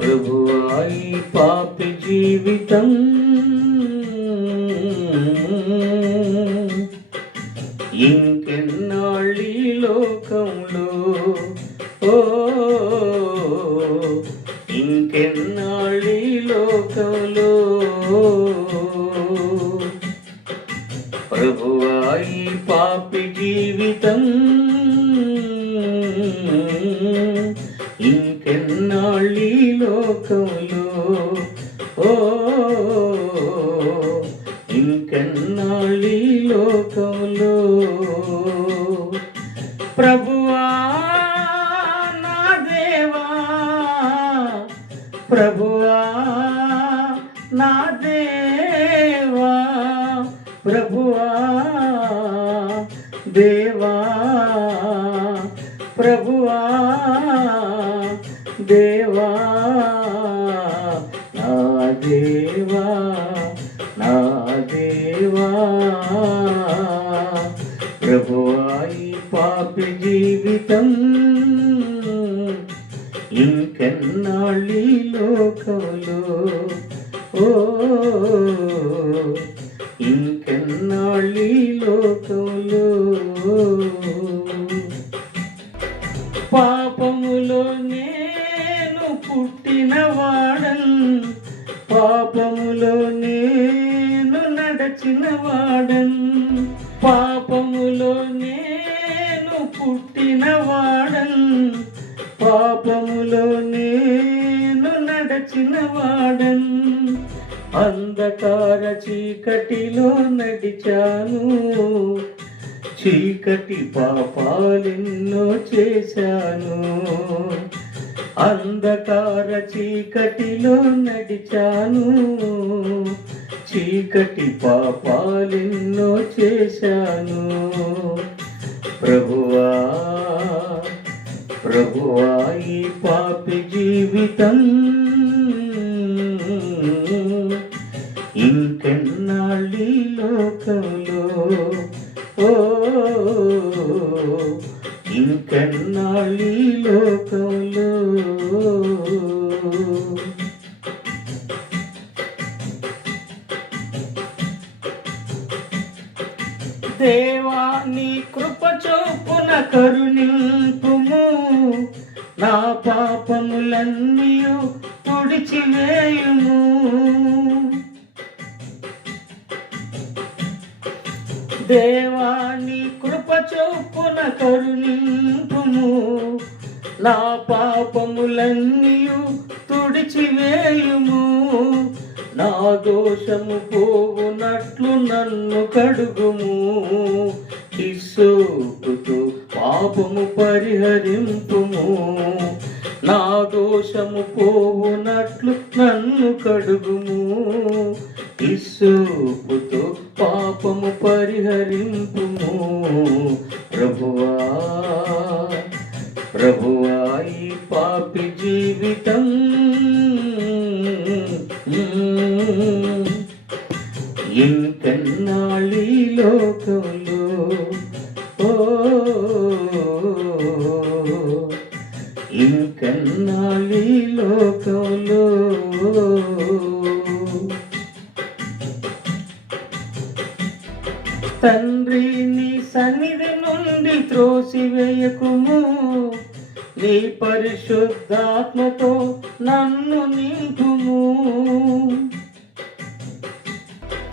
ప్రభువా ఈ పాపి జీవితం ఇంకెన్నాళ్ళీ లోకంలో, ఓ ఇంకెన్నాళ్ళీ లోకంలో. ప్రభువా ఈ పాపి జీవితం ఇంకెన్నాళ్ళీ లోకంలో, ఓ ఇంకెన్నాళ్ళీ లోకంలో. ప్రభువా నా దేవా, ప్రభువా నా దేవా, ప్రభువా దేవా, ప్రభువా దేవా, నా దేవా, నా దేవా. ప్రభువా ఈ పాపి జీవితం ఇంకెన్నాళ్ళీ లోకంలో, ఓ ఇంకెన్నాళ్ళీ లోకంలో. పాపములో నేను పుట్టినవాడన్, పాపములో నేను నడచినవాడన్, పాపములో నేను పుట్టినవాడన్, పాపములో నేను నడచినవాడన్. అంధకార చీకటిలో నడిచాను, చీకటి పాపాలెన్నో చేశాను. అంధకార చీకటిలో నడిచాను, చీకటి పాపాలెన్నో చేశాను. ప్రభువా ప్రభువా ఈ పాపి జీవితం ఇంకెన్నాళ్ళీ లోకంలో, ఓ ఇంకెన్నాళ్ళీ లోకంలో. దేవా నీ కృప చొప్పున కరుణింపుము, నా పాపములన్నీ తుడిచివేయుము. దేవా నీ కృప చొప్పున కరుణింపుము, నా పాపములన్నీ తుడిచివేయుము. నా దోషము పోవునట్లు నన్ను కడుగుము, హిస్సోపుతో పాపము పరిహరింపుము. నా దోషము పోవునట్లు నన్ను కడుగుము, హిస్సోపుతో పాపము పరిహరింపుము. ప్రభువా ప్రభువా ఈ పాపి జీవితం ఇంకెన్నాళ్ళీ లోకంలో, ఓ ఇంకెన్నాళ్ళీ లోకంలో. తండ్రి నీ సన్నిధి నుండి త్రోసివేయకుము, నీ పరిశుద్ధాత్మతో నన్ను నింపుము.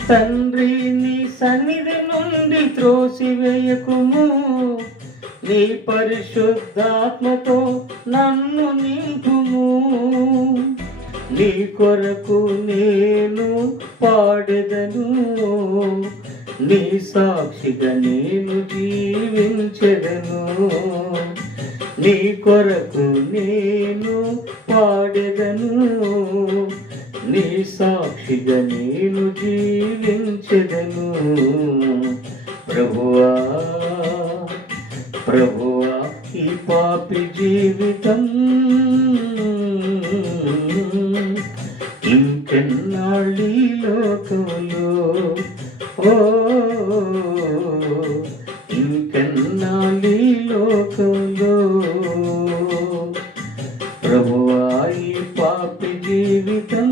తండ్రి నీ సన్నిధి నుండి త్రోసివేయకుము, నీ పరిశుద్ధాత్మతో నన్ను నింపుము. నీ కొరకు నేను పాడెదను, నీ సాక్షిగా నేను జీవించెదను. నీ కొరకు నేను పాడెదను, నీ సాక్షిగా నేను జీవించెదను. ప్రభువా ప్రభువా ఈ పాపి జీవితం ఇంకెన్నాళ్ళీ లోకంలో, ఓ ఇంకెన్నాళ్ళీ లోకంలో. ప్రభువా ఈ పాపి జీవితం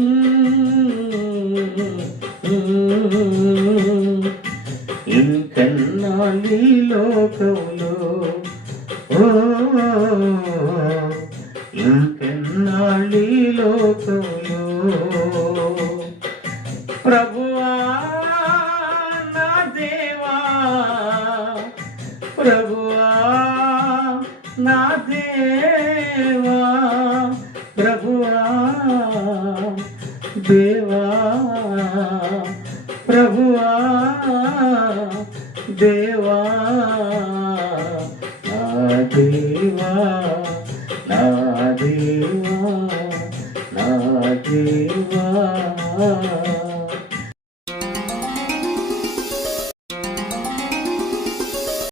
ఇంకన్నాళ్ళీ లోకంలో ఇంకెన్నాళ్ళీ లోకంలో ప్రభువా నా దేవా ప్రభువా నా దేవా ప్రభువా దేవా ప్రభువా దేవా నా దేవా నా దేవా నా దేవా